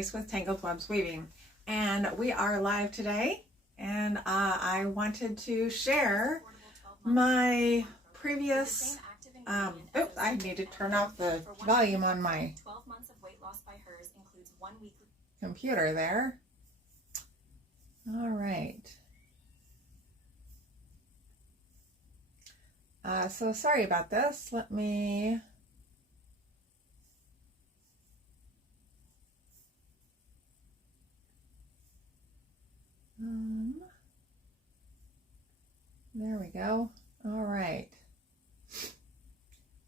With Tangled Webs Weaving, and we are live today, and I wanted to share my previous oops, I need to turn off the volume on my computer there. All right, so sorry about this. Let me there we go. All right.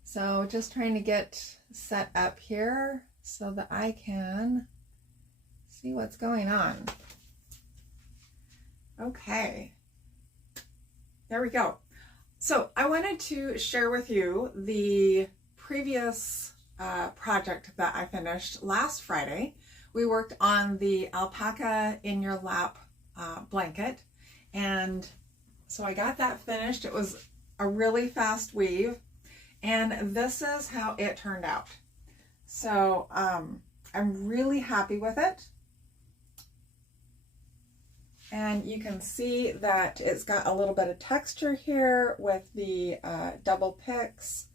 So just trying to get set up here so that I can see what's going on. Okay. There we go. So I wanted to share with you the previous project that I finished last Friday. We worked on the alpaca in your lap blanket, and so I got that finished. It was a really fast weave, and this is how it turned out. So I'm really happy with it. And you can see that it's got a little bit of texture here with the double picks.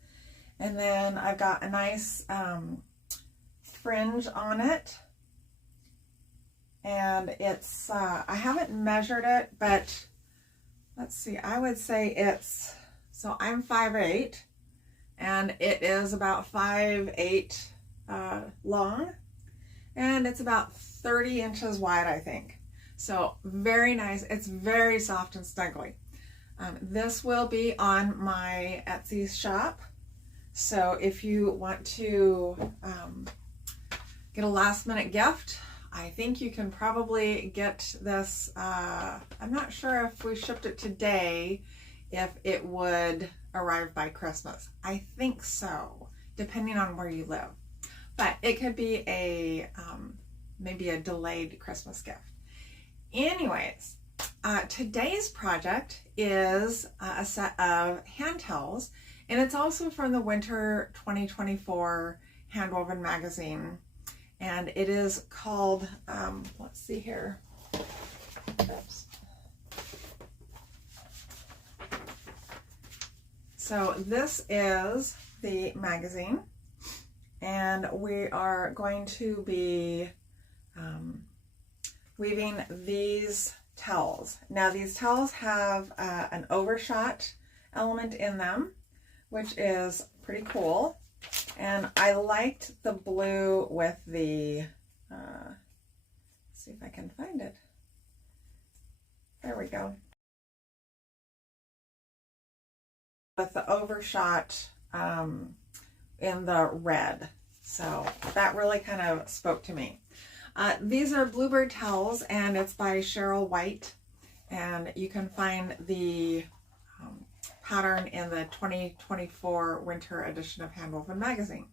And then I've got a nice fringe on it. And it's, I haven't measured it, but let's see, I would say it's, so I'm 5'8", and it is about 5'8" long, and it's about 30 inches wide, I think. So very nice. It's very soft and snuggly. This will be on my Etsy shop. So if you want to get a last minute gift, I think you can probably get this. I'm not sure if we shipped it today, if it would arrive by Christmas. I think so, depending on where you live. But it could be a maybe a delayed Christmas gift. Anyways, today's project is a set of hand towels, and it's also from the Winter 2024 Handwoven Magazine. And it is called, let's see here. Oops. So this is the magazine, and we are going to be weaving these towels. Now these towels have an overshot element in them, which is pretty cool. And I liked the blue with the, let's see if I can find it. There we go. With the overshot in the red. So that really kind of spoke to me. These are Bluebird Towels, and it's by Cheryl White. And you can find the pattern in the 2024 winter edition of Handwoven Magazine.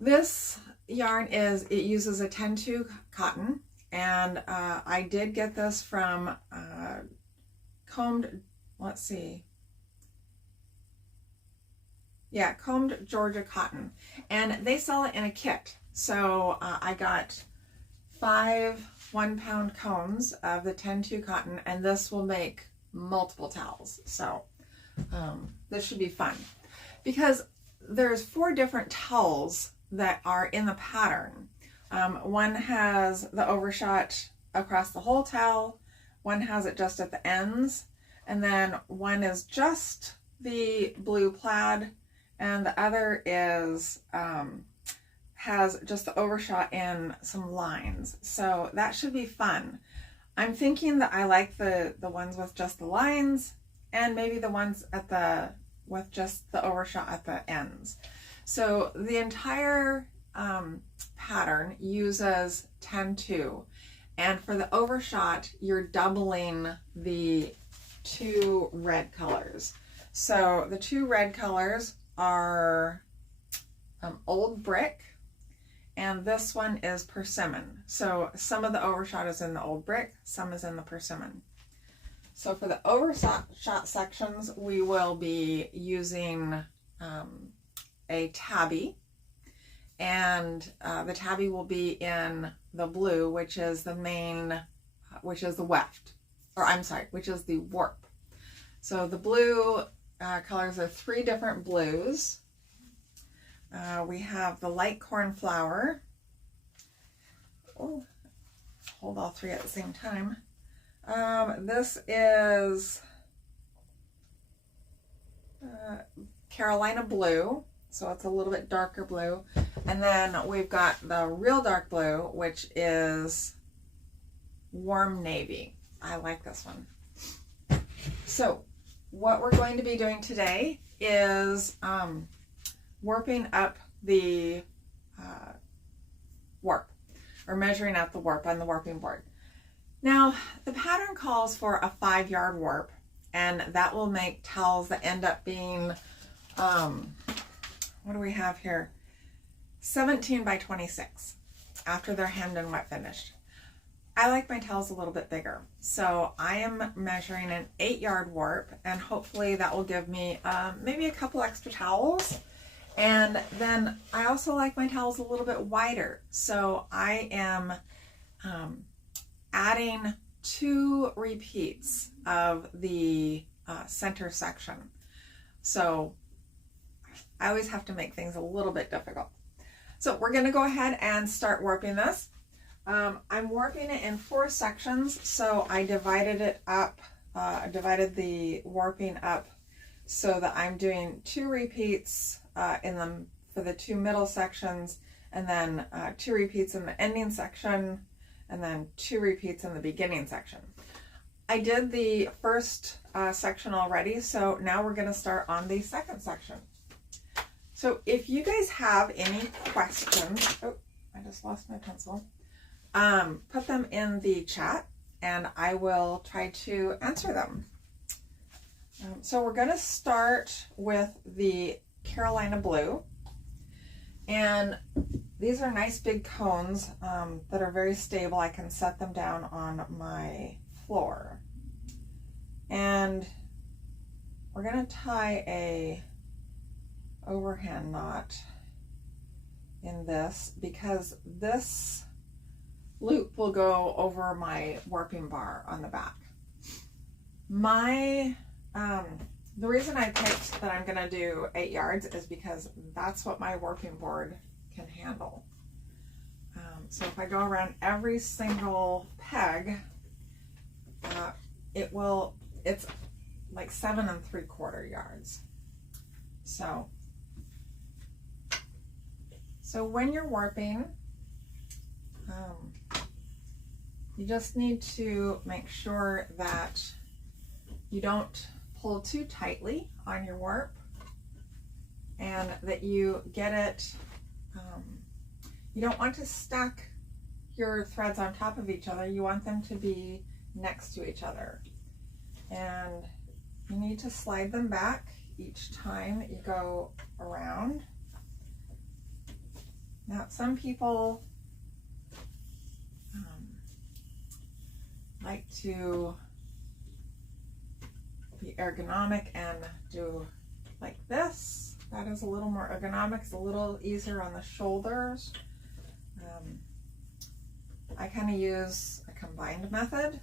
This yarn it uses a 10-2 cotton, and I did get this from Combed Georgia cotton, and they sell it in a kit. So I got 5 1-pound combs of the 10-2 cotton, and this will make multiple towels. So this should be fun, because there's 4 different towels that are in the pattern. One has the overshot across the whole towel, one has it just at the ends, and then one is just the blue plaid, and the other is has just the overshot in some lines. So that should be fun. I'm thinking that I like the ones with just the lines, and maybe the ones with just the overshot at the ends. So the entire pattern uses 10-2, and for the overshot, you're doubling the 2 red colors. So the 2 red colors are Old Brick, and this one is Persimmon. So some of the overshot is in the Old Brick, some is in the Persimmon. So for the overshot sections, we will be using a tabby, and the tabby will be in the blue, which is the main, which is the weft, or I'm sorry, which is the warp. So the blue colors are 3 different blues. We have the light cornflower. Oh, hold all 3 at the same time. This is Carolina blue, so it's a little bit darker blue. And then we've got the real dark blue, which is warm navy. I like this one. So what we're going to be doing today is warping up the warp, or measuring out the warp on the warping board. Now, the pattern calls for a 5-yard warp, and that will make towels that end up being, what do we have here? 17 by 26 after they're hemmed and wet finished. I like my towels a little bit bigger, so I am measuring an 8-yard warp, and hopefully that will give me maybe a couple extra towels. And then I also like my towels a little bit wider, so I am adding 2 repeats of the center section. So I always have to make things a little bit difficult. So we're going to go ahead and start warping this. I'm warping it in 4 sections, so I divided it up, divided the warping up so that I'm doing 2 repeats for the 2 middle sections, and then 2 repeats in the ending section, and then 2 repeats in the beginning section. I did the first section already, so now we're going to start on the second section. So if you guys have any questions, oh, I just lost my pencil, put them in the chat and I will try to answer them. So we're going to start with the Carolina blue, and these are nice big cones that are very stable. I can set them down on my floor, and we're going to tie a overhand knot in this because this loop will go over my warping bar on the back. The reason I picked that I'm going to do 8 yards is because that's what my warping board can handle. So if I go around every single peg, it's like 7 3/4 yards. So when you're warping, you just need to make sure that you don't pull too tightly on your warp, and that you get it, you don't want to stack your threads on top of each other. You want them to be next to each other, and you need to slide them back each time you go around. Now, some people like to be ergonomic and do like this. That is a little more ergonomic. It's a little easier on the shoulders. I kind of use a combined method.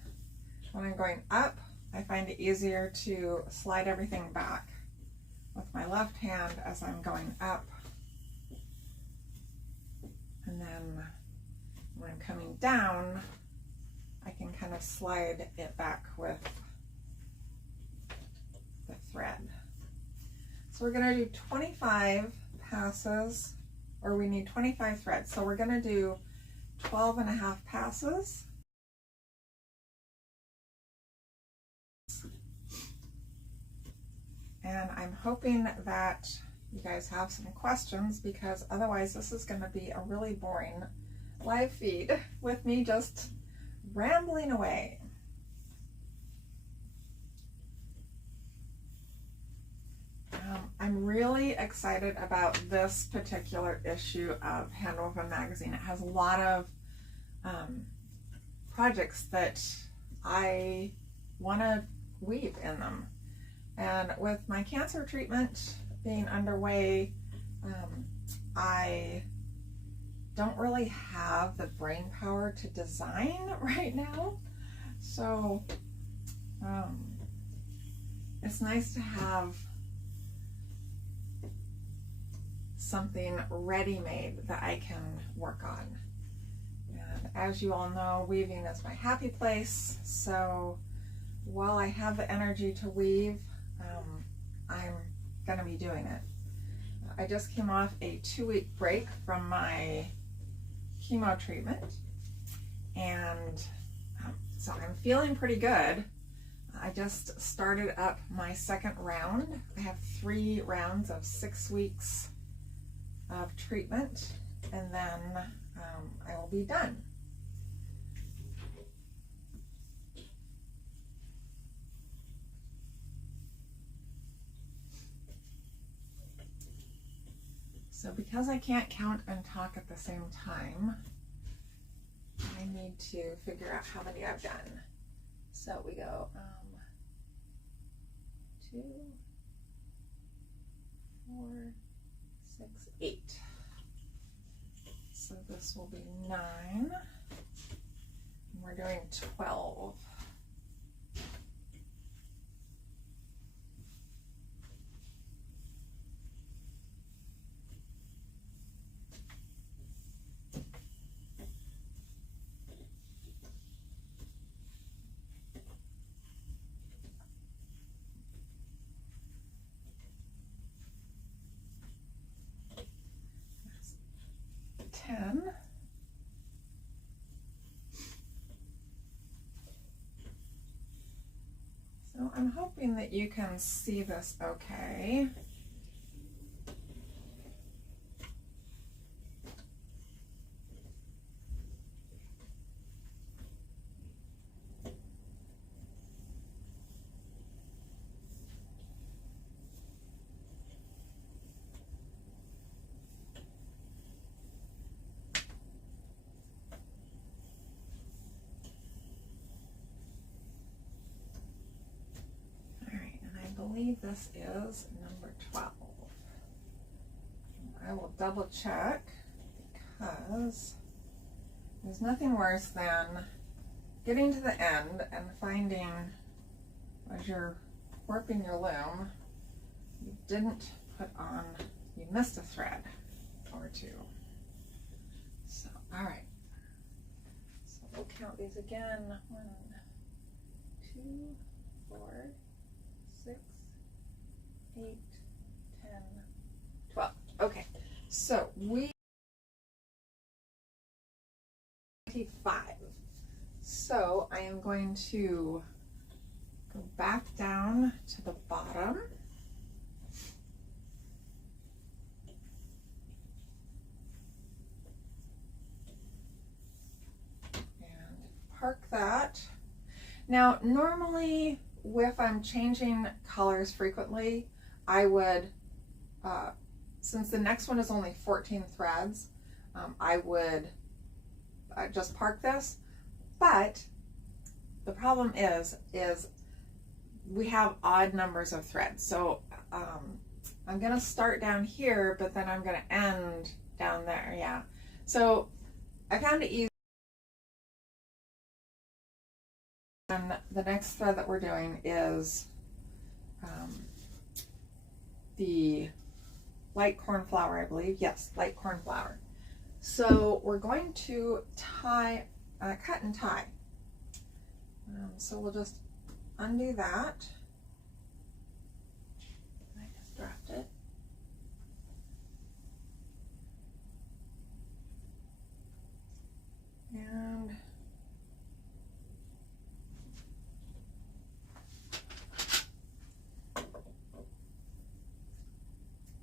When I'm going up, I find it easier to slide everything back with my left hand as I'm going up. And then when I'm coming down, I can kind of slide it back with the thread. So we're going to do 25 passes, or we need 25 threads. So we're going to do 12.5 passes. And I'm hoping that you guys have some questions, because otherwise this is going to be a really boring live feed with me just rambling away. I'm really excited about this particular issue of Handwoven Magazine. It has a lot of projects that I want to weave in them. And with my cancer treatment being underway, I don't really have the brain power to design right now. So it's nice to have something ready-made that I can work on. And as you all know, weaving is my happy place. So while I have the energy to weave, I'm gonna be doing it. I just came off a 2-week break from my chemo treatment, and so I'm feeling pretty good. I just started up my second round. I have 3 rounds of 6 weeks of treatment, and then I will be done. So because I can't count and talk at the same time, I need to figure out how many I've done. So we go 2, 4, 6, 8. So this will be 9. And we're doing 12. That's 10. So I'm hoping that you can see this okay. I believe this is number 12. I will double check because there's nothing worse than getting to the end and finding as you're warping your loom, you didn't put on, you missed a thread or 2. So, all right. So we'll count these again. 1, 2, 4, 6, 8, 10, 12. Okay, so we 25. So I am going to go back down to the bottom. And park that. Now, normally, if I'm changing colors frequently, I would, since the next one is only 14 threads, I would just park this. But the problem is we have odd numbers of threads. So I'm gonna start down here, but then I'm gonna end down there, yeah. So I found it easy. And the next thread that we're doing is the light cornflower, I believe. Yes, light cornflower. So we're going to tie, cut and tie. So we'll just undo that. I just dropped it. And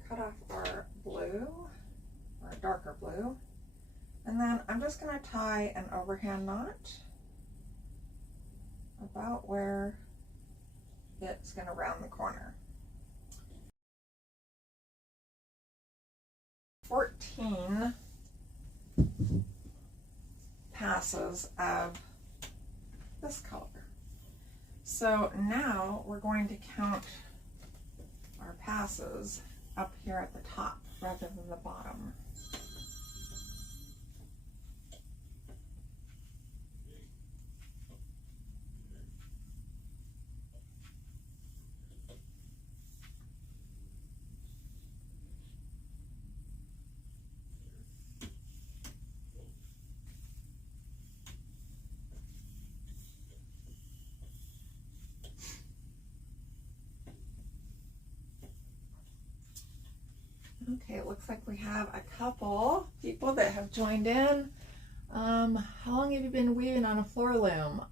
cut off our blue, or darker blue. And then I'm just going to tie an overhand knot about where it's going to round the corner. 14 passes of this color. So now we're going to count our passes up here at the top rather than the bottom. Okay, it looks like we have a couple people that have joined in. How long have you been weaving on a floor loom?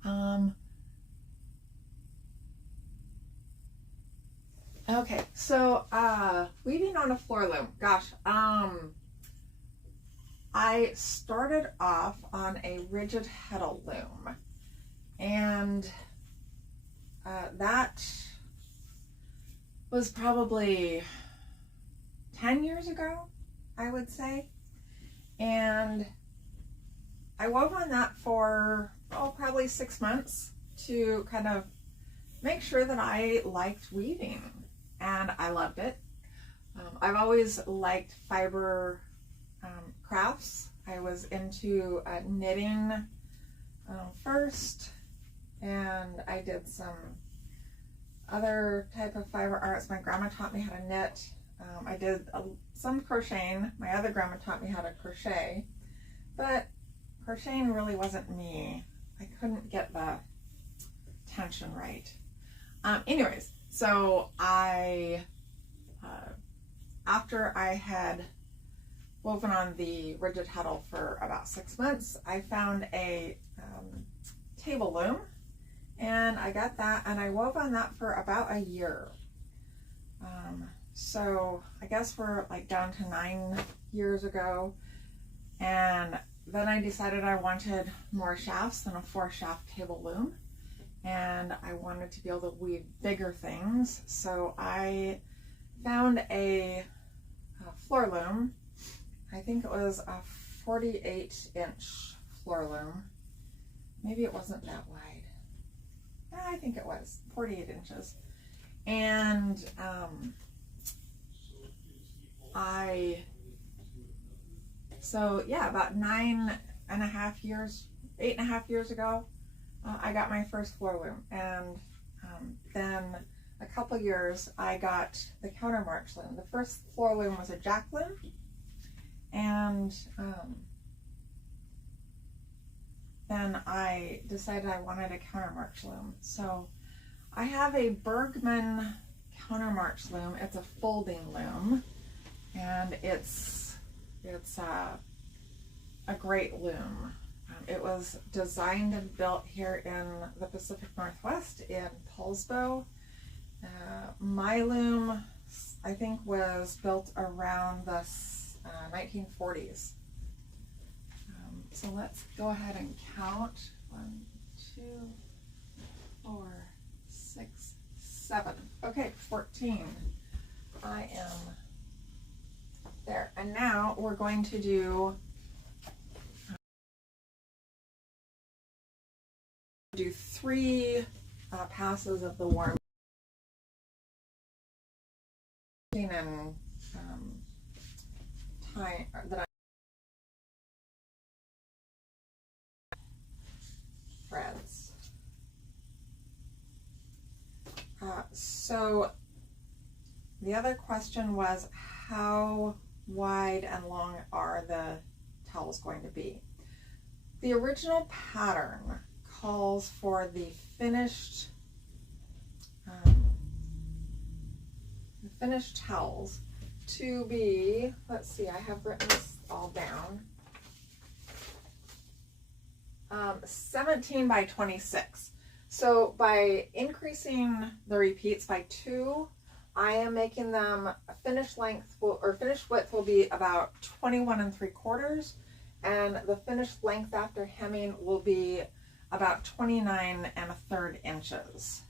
Okay, so weaving on a floor loom, gosh, I started off on a rigid heddle loom, and that was probably 10 years ago, I would say. And I wove on that for, probably 6 months to kind of make sure that I liked weaving, and I loved it. I've always liked fiber crafts. I was into knitting first, and I did some other type of fiber arts. My grandma taught me how to knit. I did some crocheting. My other grandma taught me how to crochet, but crocheting really wasn't me. I couldn't get the tension right. Anyways, so I, after I had woven on the rigid heddle for about 6 months, I found a table loom, and I got that, and I wove on that for about a year. So I guess we're like down to 9 years ago, and then I decided I wanted more shafts than a 4-shaft table loom, and I wanted to be able to weave bigger things. So I found a floor loom. I think it was a 48-inch floor loom. Maybe it wasn't that wide. I think it was 48 inches. And about 8.5 years ago, I got my first floor loom. And then a couple years, I got the countermarch loom. The first floor loom was a jack loom. And then I decided I wanted a countermarch loom. So I have a Bergman countermarch loom. It's a folding loom, and it's a great loom. It was designed and built here in the Pacific Northwest in Poulsbo. My loom, I think, was built around the 1940s. So let's go ahead and count. 1, 2, 4, 6, 7. Okay, 14. I am there. And now we're going to do 3 passes of the warm and tie that I threads. So the other question was, how wide and long are the towels going to be? The original pattern calls for the finished towels to be, let's see, I have written this all down, 17 by 26. So by increasing the repeats by 2, I am making them finished length or finished width will be about 21 3/4, and the finished length after hemming will be about 29 1/3 inches.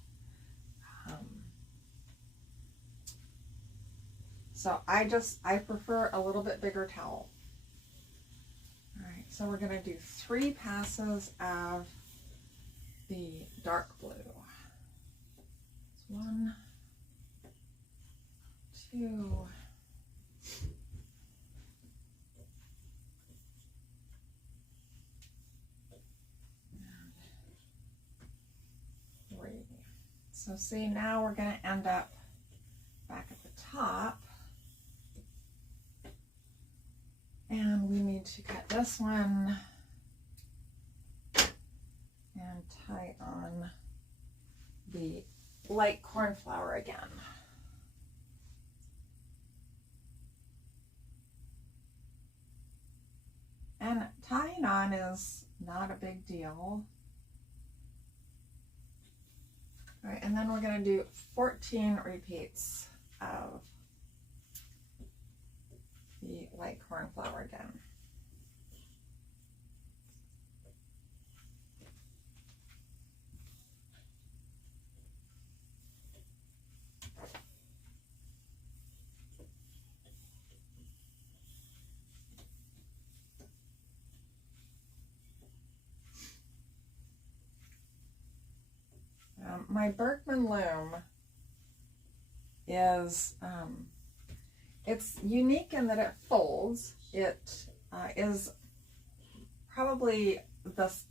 So I prefer a little bit bigger towel. All right, so we're going to do 3 passes of the dark blue. 1, 2, 3. So see, now we're going to end up back at the top. And we need to cut this one and tie on the light cornflower again. And tying on is not a big deal. All right, and then we're going to do 14 repeats of the light cornflower again. My Berkman loom is, it's unique in that it folds. It is probably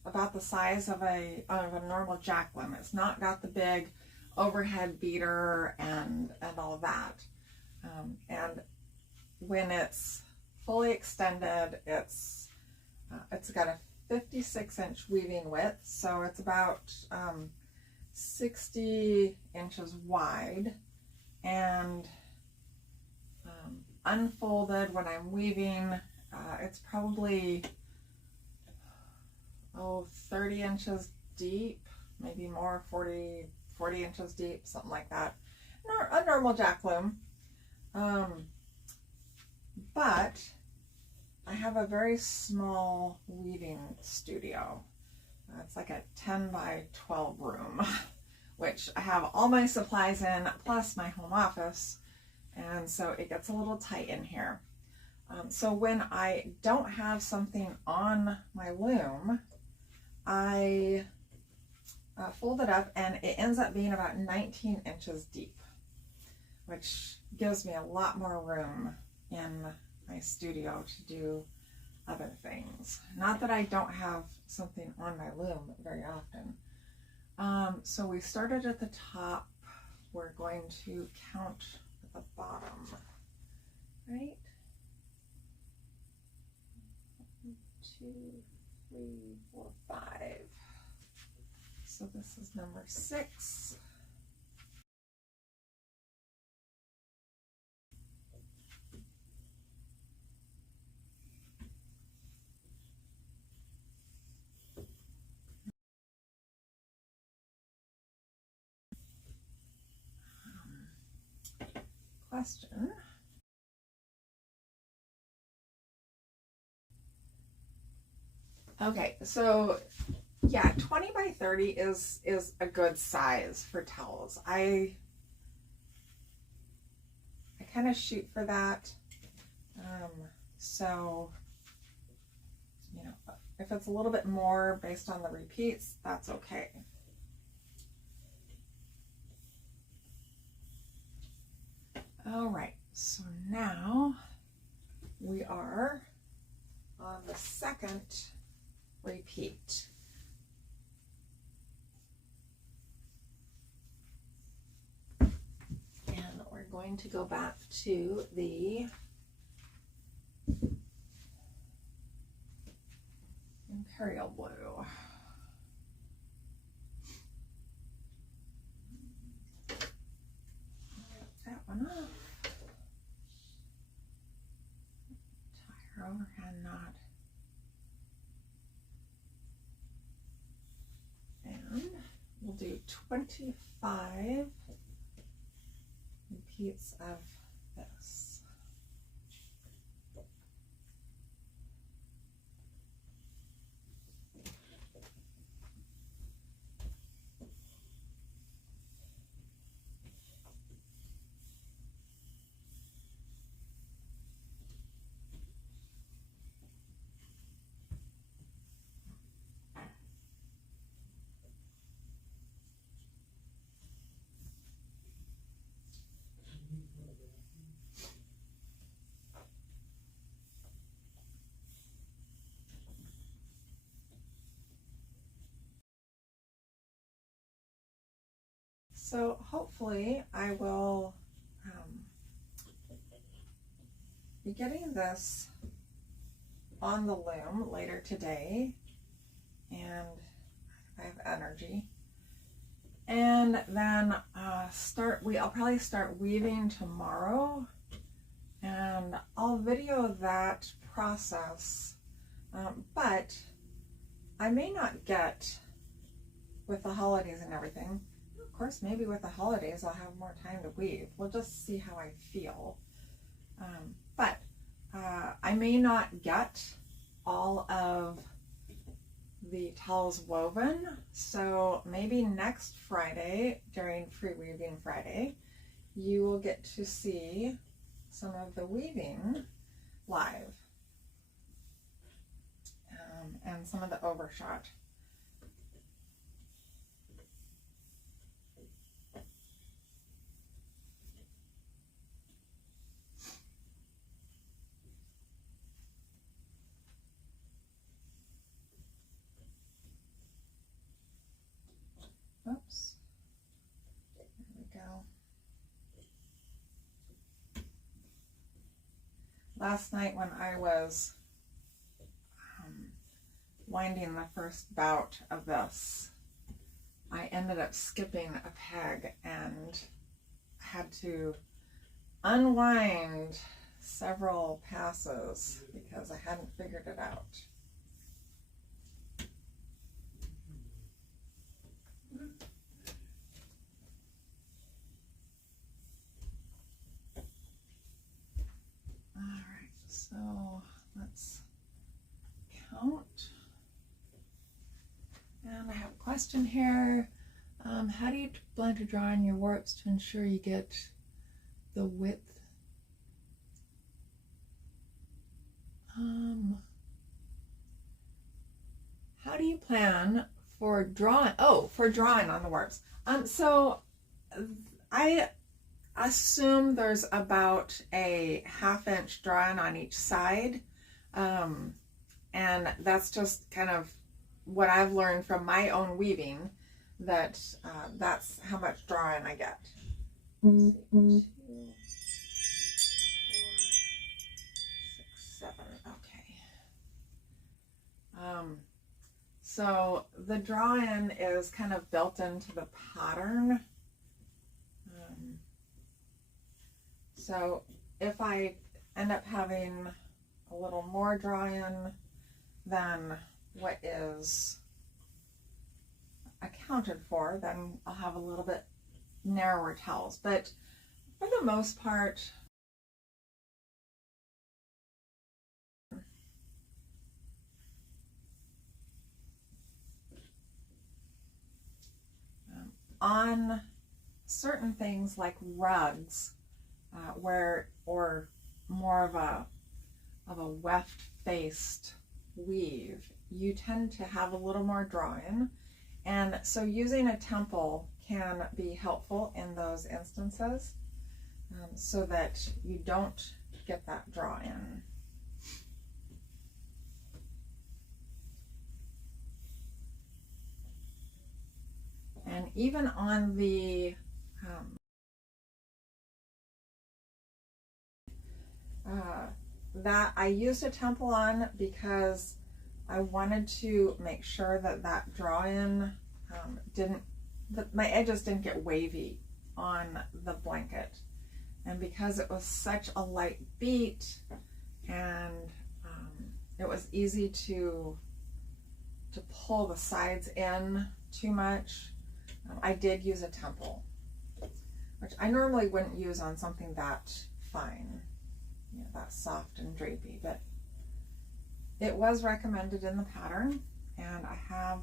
about the size of a normal jack loom. It's not got the big overhead beater and all that. And when it's fully extended, it's got a 56-inch weaving width, so it's about 60 inches wide, and unfolded when I'm weaving, it's probably 30 inches deep, maybe more, 40 inches deep, something like that. A normal jack loom. But I have a very small weaving studio. It's like a 10 by 12 room, which I have all my supplies in, plus my home office, and so it gets a little tight in here. So when I don't have something on my loom, I fold it up, and it ends up being about 19 inches deep, which gives me a lot more room in my studio to do other things. Not that I don't have something on my loom very often. So we started at the top. We're going to count at the bottom, right? 1, 2, 3, 4, 5. So this is number 6. Question. Okay, so yeah, 20 by 30 is a good size for towels. I kind of shoot for that. So, you know, if it's a little bit more based on the repeats, that's okay. All right, so now we are on the second repeat. And we're going to go back to the Imperial Blue. That one off. Tie her overhand knot. And we'll do 25 repeats of this. So hopefully I will be getting this on the loom later today, and I have energy. And then I'll probably start weaving tomorrow, and I'll video that process But I may not get, with the holidays and everything, of course, maybe with the holidays I'll have more time to weave. We'll just see how I feel. But I may not get all of the towels woven, so maybe next Friday during Free Weaving Friday you will get to see some of the weaving live, and some of the overshot. Oops. There we go. Last night when I was winding the first bout of this, I ended up skipping a peg and had to unwind several passes because I hadn't figured it out. So let's count. And I have a question here. How do you plan to draw in your warps to ensure you get the width? How do you plan for drawing? Oh, for drawing on the warps. So I assume there's about a 1/2 inch drawing on each side, and that's just kind of what I've learned from my own weaving, that that's how much drawing I get. 2, 4, 6, 7. Okay. So the drawing is kind of built into the pattern. So if I end up having a little more draw-in than what is accounted for, then I'll have a little bit narrower towels. But for the most part, on certain things like rugs, or more of a weft-faced weave, you tend to have a little more draw-in, and so using a temple can be helpful in those instances, so that you don't get that draw-in. And even on the that I used a temple on because I wanted to make sure that that draw-in my edges didn't get wavy on the blanket, and because it was such a light beat and it was easy to pull the sides in too much, I did use a temple, which I normally wouldn't use on something that fine, that soft and drapey, but it was recommended in the pattern, and I have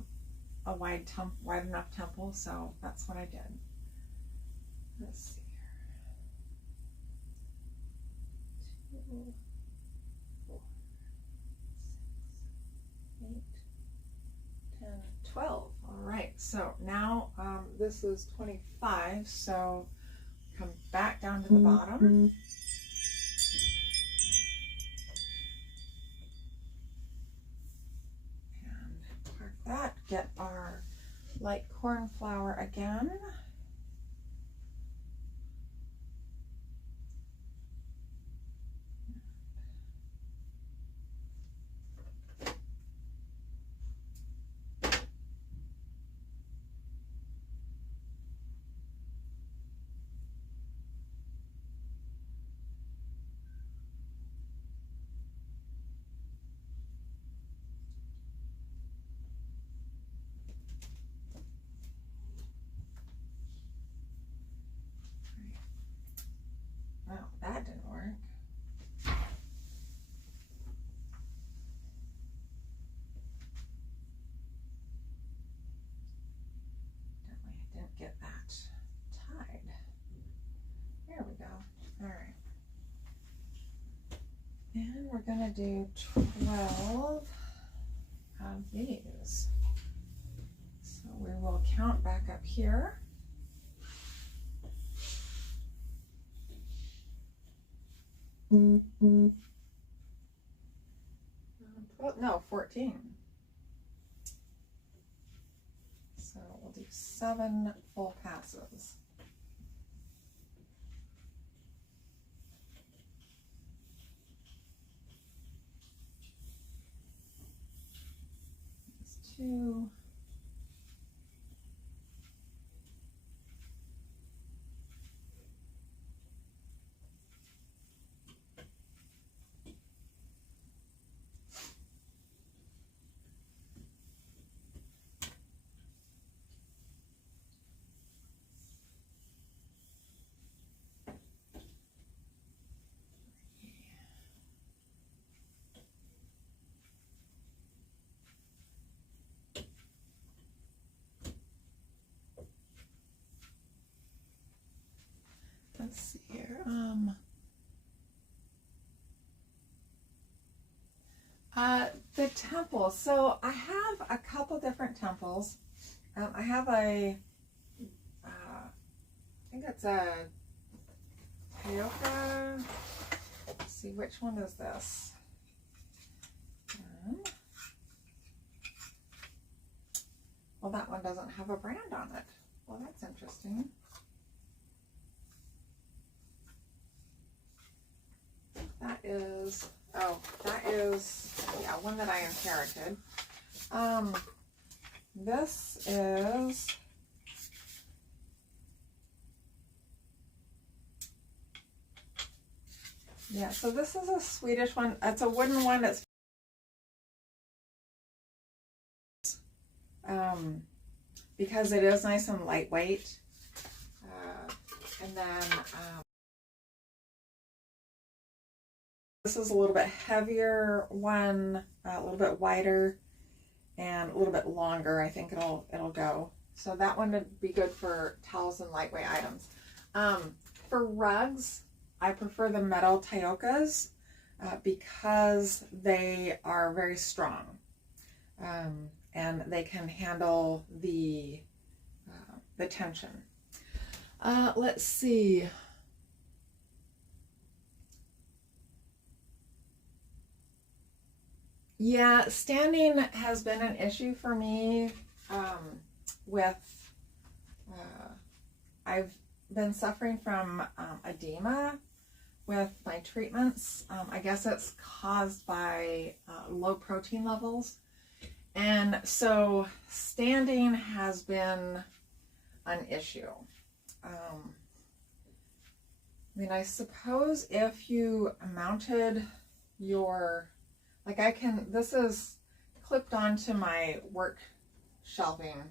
a wide enough temple, so that's what I did. Let's see here. 2, 4, 6, 8, 10, 12. All right, so now this is 25, so come back down to the bottom. That, get our light cornflower again. we're gonna do 12 of these. So we will count back up here. No, 14. So we'll do 7 full passes. There's 2. Let's see here. The temples. So I have a couple different temples. I have a, I think it's a Toyoka. Let's see, which one is this? Well, that one doesn't have a brand on it. Well, that's interesting. That is, oh, that is, yeah, one that I inherited. This is, yeah, so this is a Swedish one. It's a wooden one. It's because it is nice and lightweight. And then this is a little bit heavier one, a little bit wider and a little bit longer. I think it'll go. So that one would be good for towels and lightweight items. For rugs, I prefer the metal Toyokas because they are very strong and they can handle the tension. Let's see. Yeah, standing has been an issue for me with, I've been suffering from edema with my treatments. I guess it's caused by low protein levels. And so standing has been an issue. I mean, I suppose if you mounted your, like this is clipped onto my work shelving.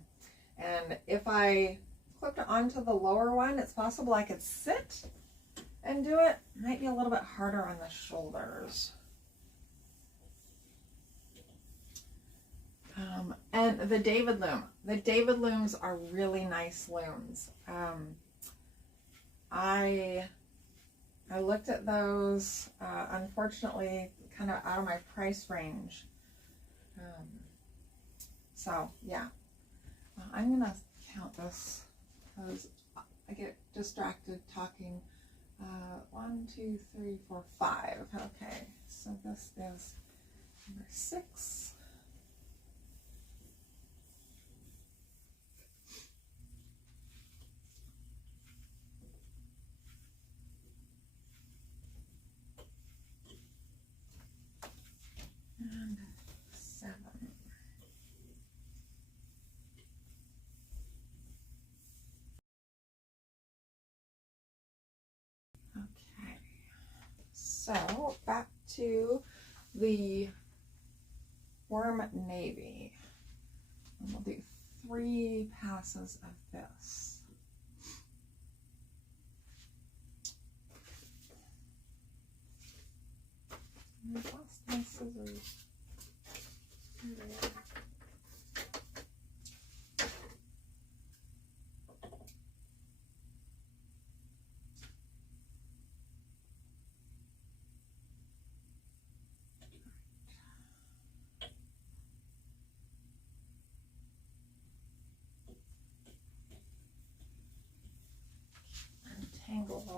And if I clipped it onto the lower one, it's possible I could sit and do it. Might be a little bit harder on the shoulders. And the David loom. The David looms are really nice looms. I looked at those, unfortunately, kind of out of my price range. So yeah, I'm gonna count this because I get distracted talking. 1, 2, 3, 4, 5. Okay, so this is number 6. And 7. Okay, so back to the warm navy. And we'll do 3 passes of this. I lost my scissors. Here they are.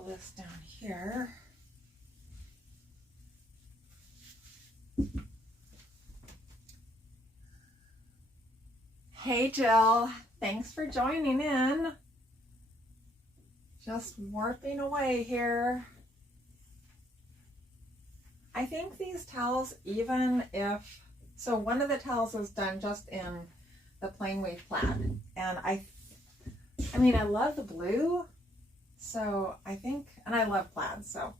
all this down here. Hey Jill, thanks for joining in. Just warping away here. I think these towels, even if, so one of the towels is done just in the plain weave plaid, and I mean, I love the blue, so I think, and I love plaid, so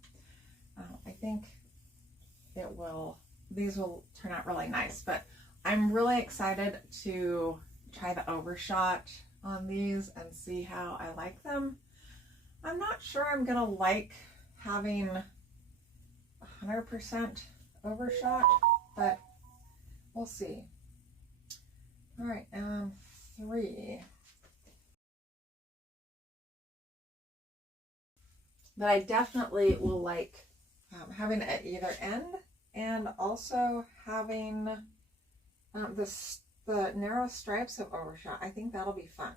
I think these will turn out really nice. But I'm really excited to try the overshot on these and see how I like them. I'm not sure I'm gonna like having 100% overshot, but we'll see. All right, 3. But I definitely will like having it at either end, and also having the narrow stripes of overshot. I think that'll be fun.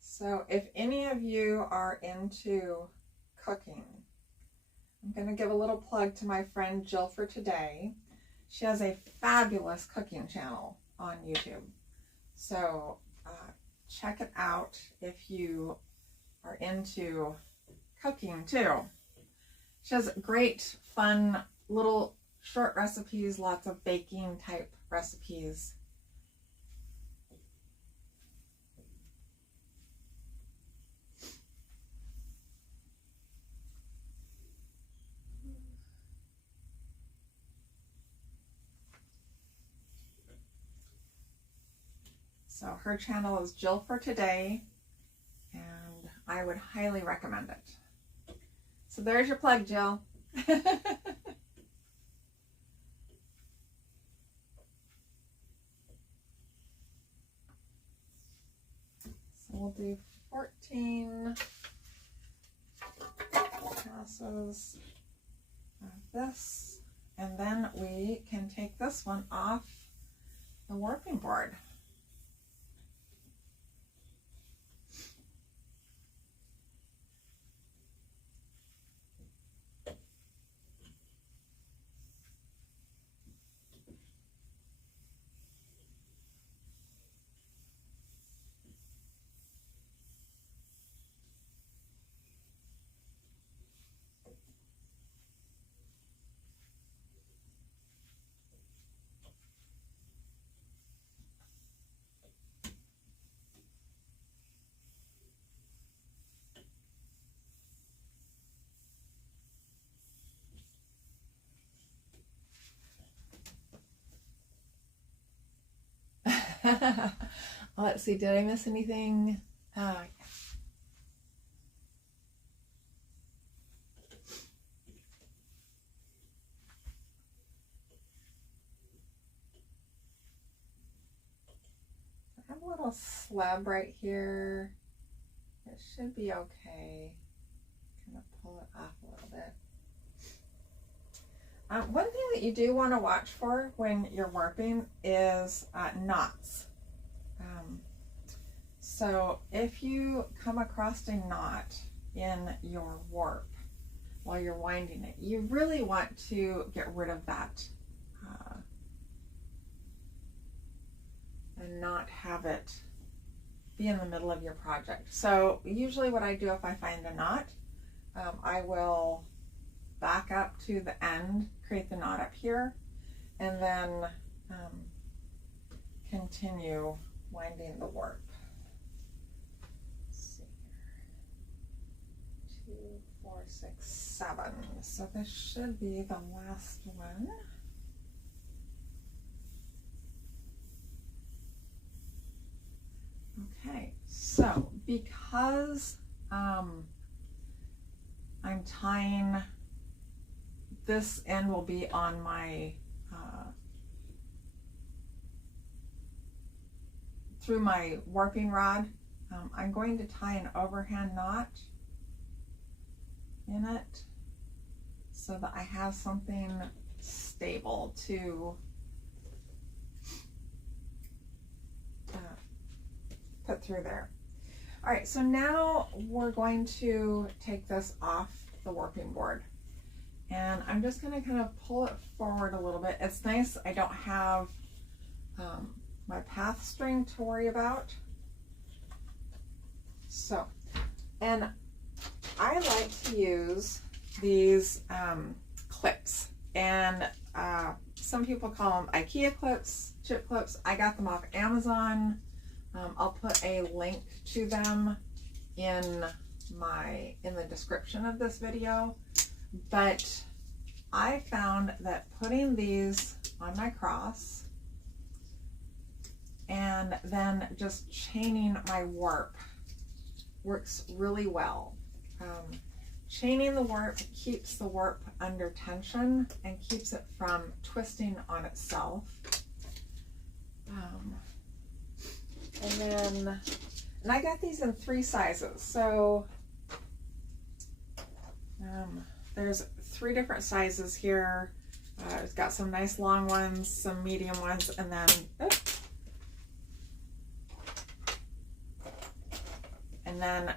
So if any of you are into cooking, I'm going to give a little plug to my friend Jill for Today. She has a fabulous cooking channel on YouTube. So check it out if you are into cooking too. She has great, fun, little short recipes, lots of baking type recipes. So her channel is Jill for Today, and I would highly recommend it. So there's your plug, Jill. So we'll do 14 passes of this, and then we can take this one off the warping board. Let's see, did I miss anything? I have a little slab right here. It should be okay. Kind of pull it off a little bit. One thing that you do want to watch for when you're warping is knots. So if you come across a knot in your warp while you're winding it, you really want to get rid of that and not have it be in the middle of your project. So usually what I do if I find a knot, I will back up to the end, create the knot up here, and then continue winding the warp. Let's see here. 2, 4, 6, 7. So this should be the last one. Okay, so because I'm tying, this end will be on my through my warping rod, I'm going to tie an overhand knot in it so that I have something stable to through there. All right, so now we're going to take this off the warping board. And I'm just gonna kind of pull it forward a little bit. It's nice I don't have my path string to worry about. So, and I like to use these clips, and some people call them IKEA clips, chip clips. I got them off Amazon. I'll put a link to them in the description of this video. But I found that putting these on my cross and then just chaining my warp works really well. Chaining the warp keeps the warp under tension and keeps it from twisting on itself. And I got these in 3 sizes. So there's 3 different sizes here. It's got some nice long ones, some medium ones, and then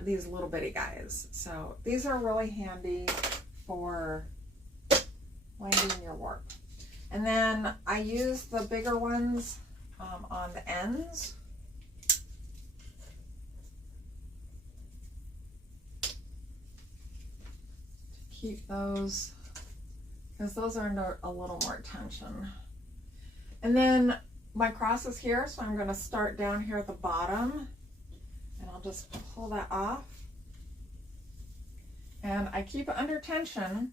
these little bitty guys. So these are really handy for winding your warp. And then I use the bigger ones on the ends. Keep those, because those are under a little more tension. And then my cross is here, so I'm going to start down here at the bottom, and I'll just pull that off. And I keep it under tension,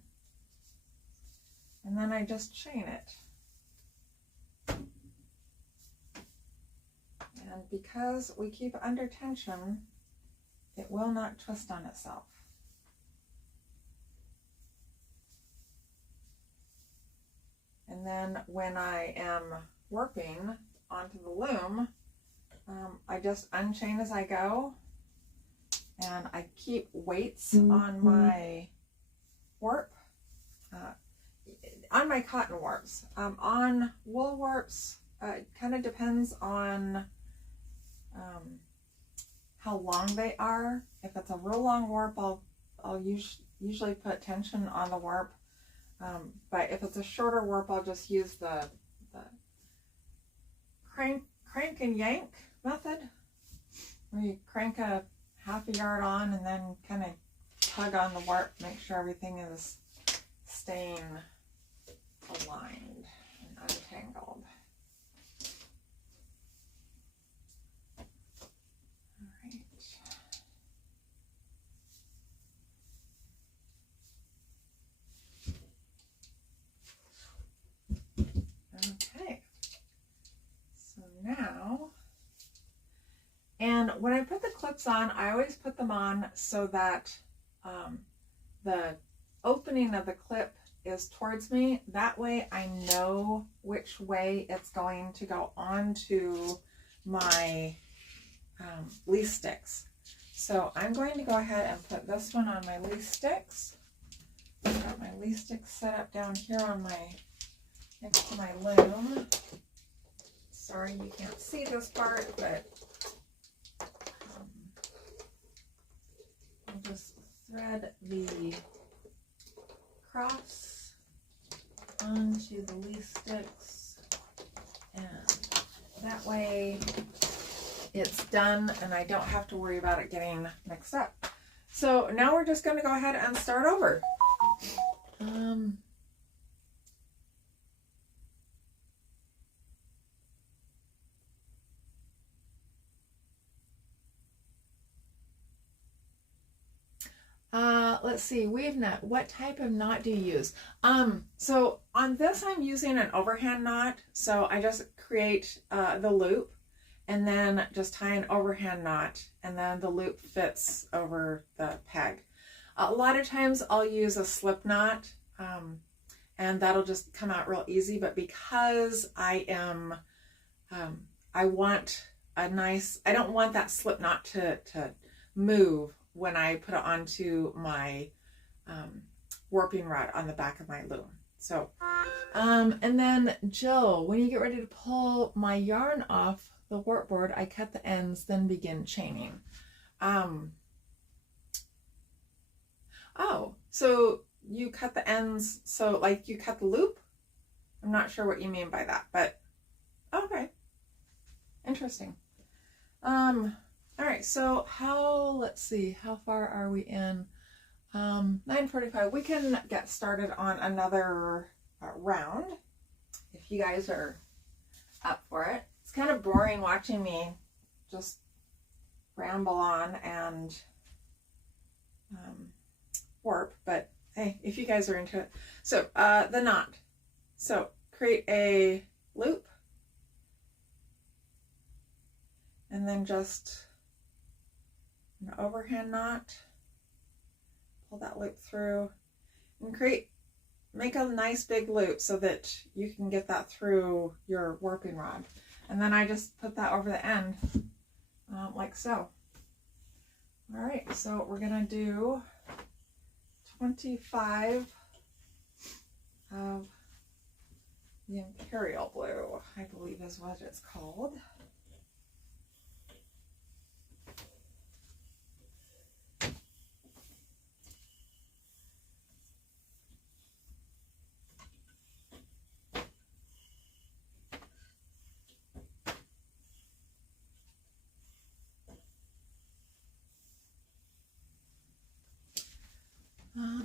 and then I just chain it. And because we keep it under tension, it will not twist on itself. And then when I am warping onto the loom, I just unchain as I go, and I keep weights on my warp, on my cotton warps. On wool warps, it kind of depends on how long they are. If it's a real long warp, I'll usually put tension on the warp. But if it's a shorter warp, I'll just use the crank and yank method, where you crank a half a yard on and then kind of tug on the warp, make sure everything is staying aligned and untangled. All right. Okay, so now, and when I put the clips on, I always put them on so that the opening of the clip is towards me. That way I know which way it's going to go onto my leaf sticks. So I'm going to go ahead and put this one on my leaf sticks. I've got my leaf sticks set up down here on my next to my loom. Sorry you can't see this part, but I'll just thread the cross onto the leaf sticks, and that way it's done and I don't have to worry about it getting mixed up. So now we're just going to go ahead and start over. Let's see, weave knot. What type of knot do you use? So on this I'm using an overhand knot. So I just create the loop and then just tie an overhand knot, and then the loop fits over the peg. A lot of times I'll use a slip knot, and that'll just come out real easy. But because I am, I want a nice, I don't want that slip knot to move when I put it onto my warping rod on the back of my loom. So, and then Jill, when you get ready to pull my yarn off the warp board, I cut the ends, then begin chaining. Oh, so you cut the ends, so like you cut the loop? I'm not sure what you mean by that, but okay. Interesting. All right, so let's see, how far are we in? 9:45. We can get started on another round if you guys are up for it. It's kind of boring watching me just ramble on and warp, but hey, if you guys are into it. So the knot. So create a loop and then just an overhand knot. Pull that loop through and make a nice big loop so that you can get that through your warping rod. And then I just put that over the end like so. All right, so we're gonna do 25 of the Imperial Blue, I believe is what it's called.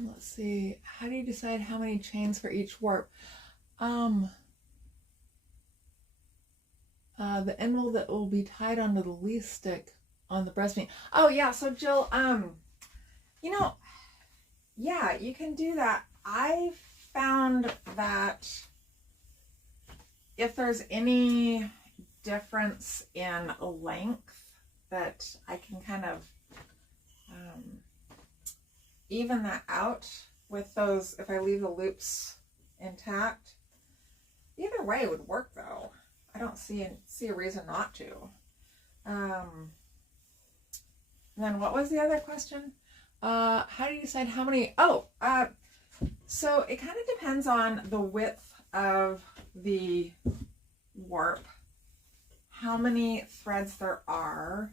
Let's see, how do you decide how many chains for each warp? The end will that will be tied onto the least stick on the breastpin. Oh yeah, so Jill, you know, yeah, you can do that. I found that if there's any difference in length, that I can kind of even that out with those, if I leave the loops intact. Either way would work though. I don't see a reason not to. And then what was the other question? How do you decide how many? So it kind of depends on the width of the warp, how many threads there are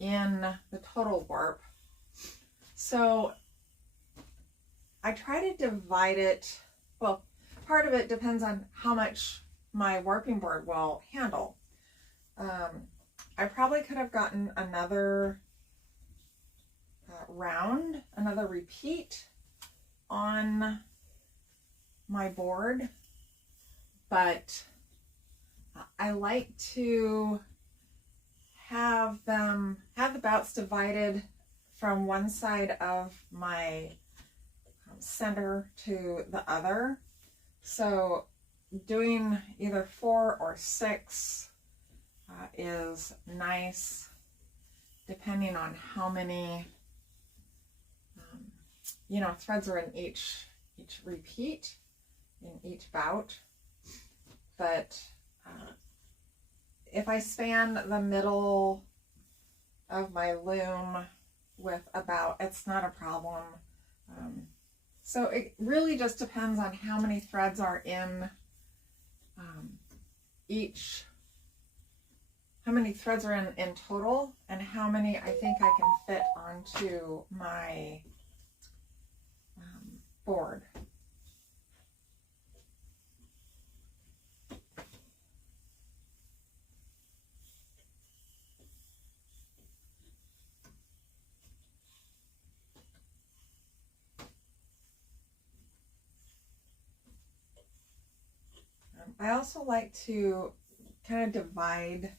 in the total warp. So I try to divide it, well, part of it depends on how much my warping board will handle. I probably could have gotten another round, another repeat on my board, but I like to have the bouts divided from one side of my center to the other. So doing either 4 or 6 is nice, depending on how many threads are in each repeat, in each bout. But if I span the middle of my loom with it's not a problem. So it really just depends on how many threads are in how many threads are in total, and how many I think I can fit onto my board. I also like to kind of divide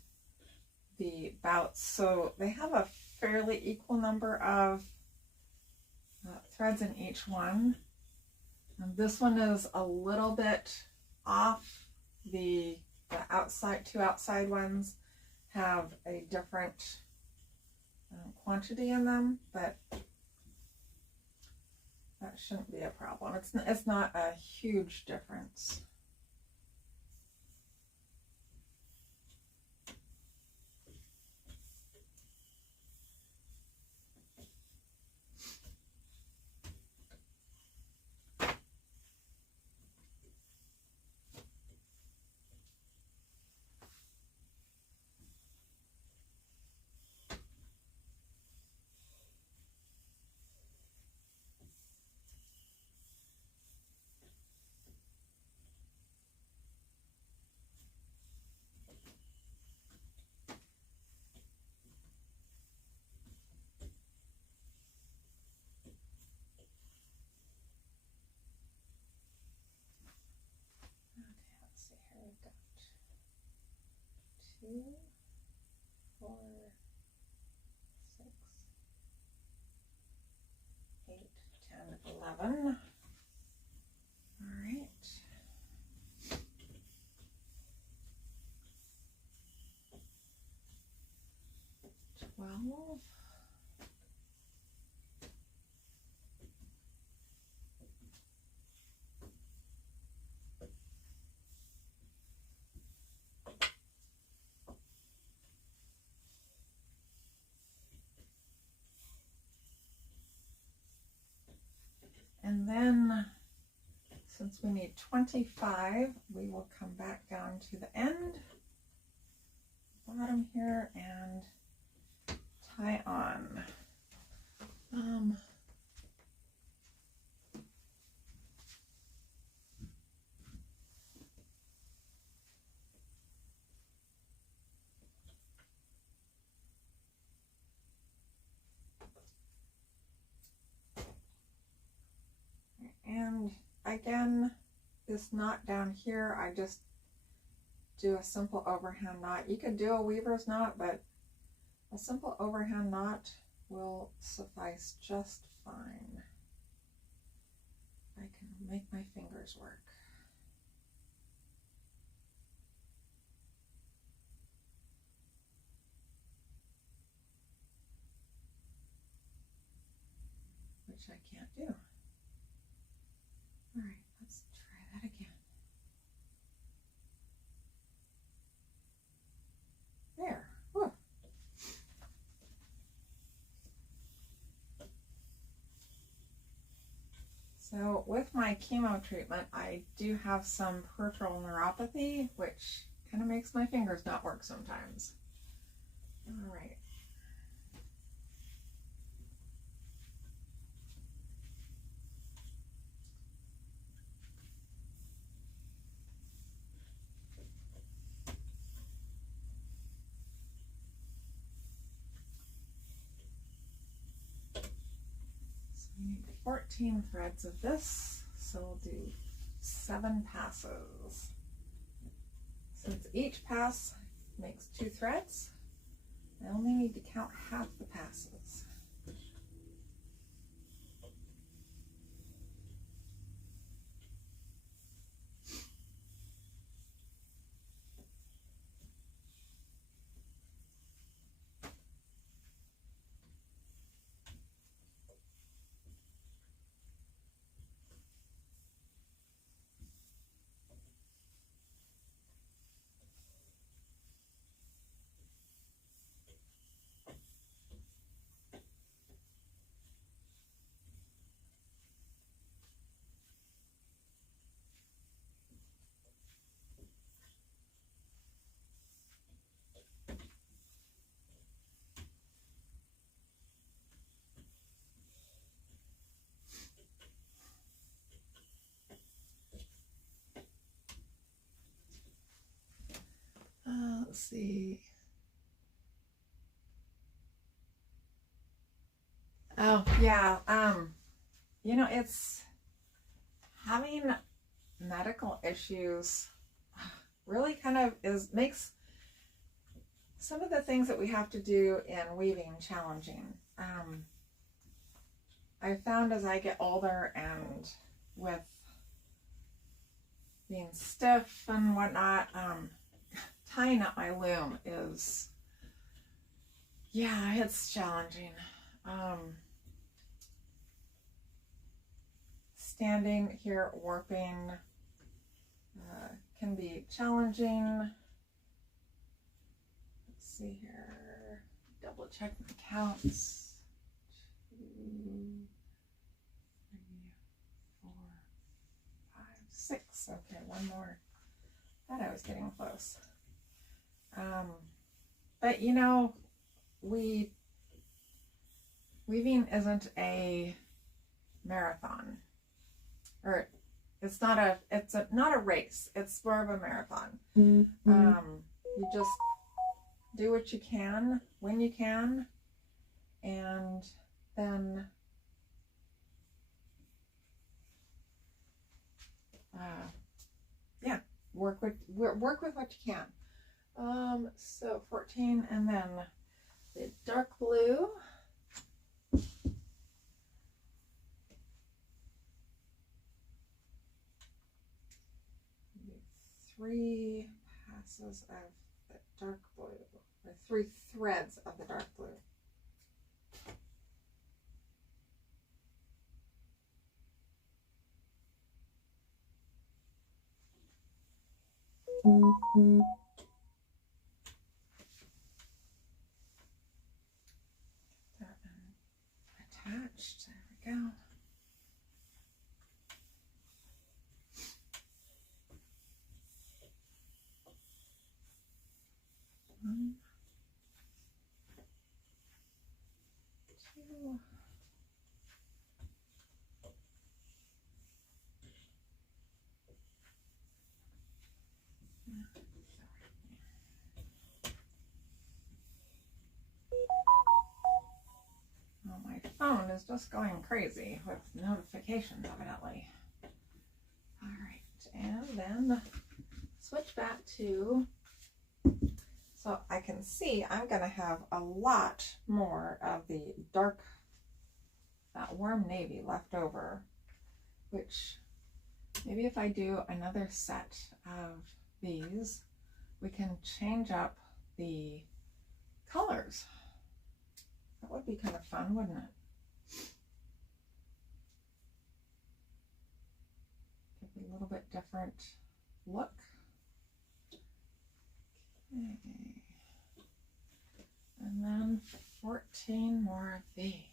the bouts so they have a fairly equal number of threads in each one. And this one is a little bit off. The two outside ones have a different quantity in them, but that shouldn't be a problem. It's not a huge difference. 2, 4, 6, 8, 10, 11. All right. 12. And then, since we need 25, we will come back down to the end, bottom here, and tie on. And again, this knot down here, I just do a simple overhand knot. You could do a weaver's knot, but a simple overhand knot will suffice just fine. I can make my fingers work. Which I can't do. All right, let's try that again. There. Whew. So with my chemo treatment, I do have some peripheral neuropathy, which kind of makes my fingers not work sometimes. All right. We need 14 threads of this, so we'll do 7 passes. Since each pass makes 2 threads, I only need to count half the passes. Let's see. Oh, yeah. You know, it's having medical issues really kind of makes some of the things that we have to do in weaving challenging. I found as I get older and with being stiff and whatnot, tying up my loom is, yeah, it's challenging. Standing here warping can be challenging. Let's see here, double check my counts. 2, 3, 4, 5, 6. Okay, one more. Thought I was getting close. But you know, weaving isn't a marathon, or it's not a race. It's more of a marathon. Mm-hmm. You just do what you can when you can, and then yeah, work with what you can. So 14, and then the dark blue. 3 passes of the dark blue, or 3 threads of the dark blue. That attached. There we go. One, 2. Oh, my phone is just going crazy with notifications, evidently. All right, and then switch back to, so I can see I'm going to have a lot more of the dark, that warm navy left over, which maybe if I do another set of these, we can change up the colors. That would be kind of fun, wouldn't it? Give it a little bit different look. Okay. And then 14 more of these.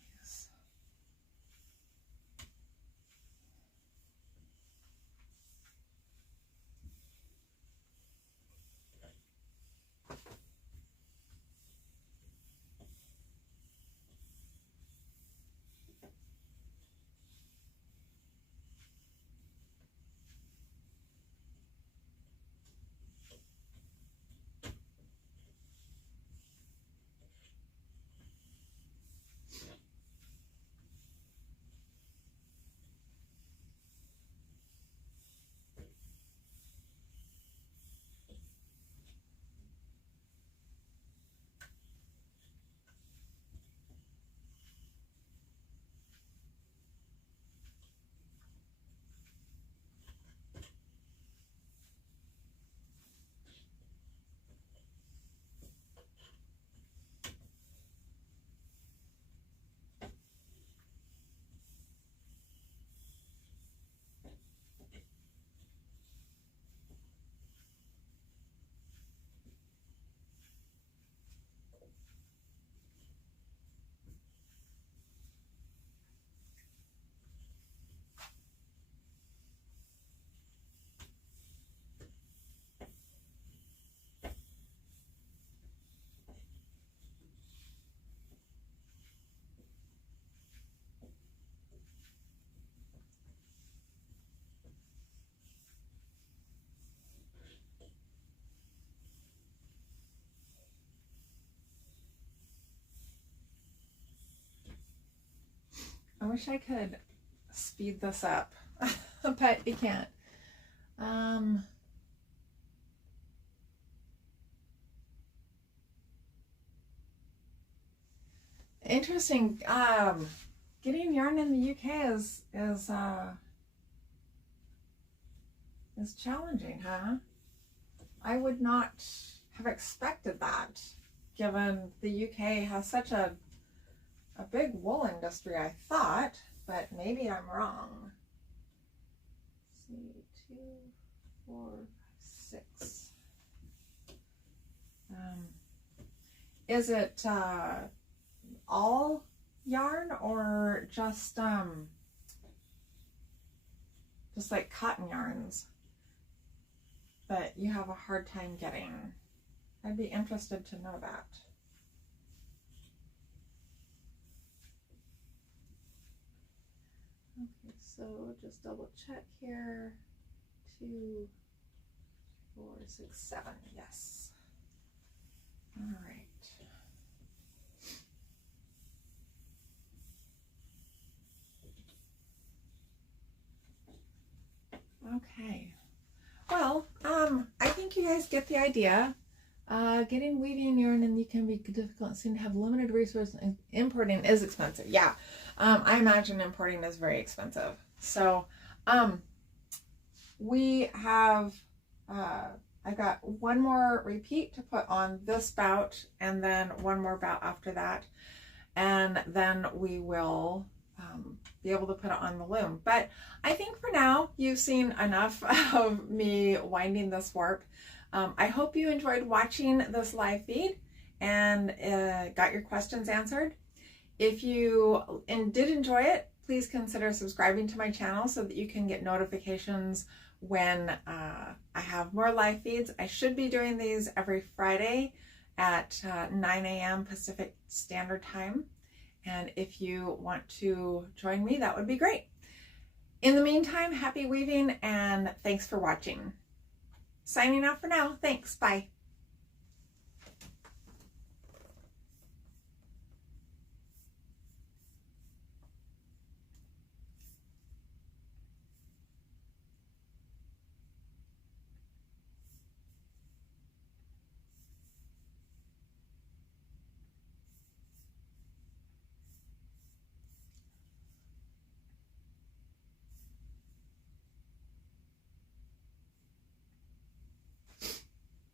I wish I could speed this up, but you can't. Interesting. Getting yarn in the UK is challenging, huh? I would not have expected that, given the UK has such a big wool industry, I thought, but maybe I'm wrong. Let's see, 2, 4, 6. Is it all yarn or just like cotton yarns that you have a hard time getting? I'd be interested to know that. Okay, so just double check here. 2, 4, 6, 7. Yes. All right. Okay. Well, I think you guys get the idea. Getting weaving yarn and you can be difficult and seem to have limited resources, and importing is expensive. Yeah, I imagine importing is very expensive. So we have I got one more repeat to put on this bout, and then one more bout after that, and then we will be able to put it on the loom. But I think for now you've seen enough of me winding this warp. I hope you enjoyed watching this live feed and got your questions answered. If you did enjoy it, please consider subscribing to my channel so that you can get notifications when I have more live feeds. I should be doing these every Friday at 9 a.m. Pacific Standard Time. And if you want to join me, that would be great. In the meantime, happy weaving and thanks for watching. Signing off for now. Thanks. Bye.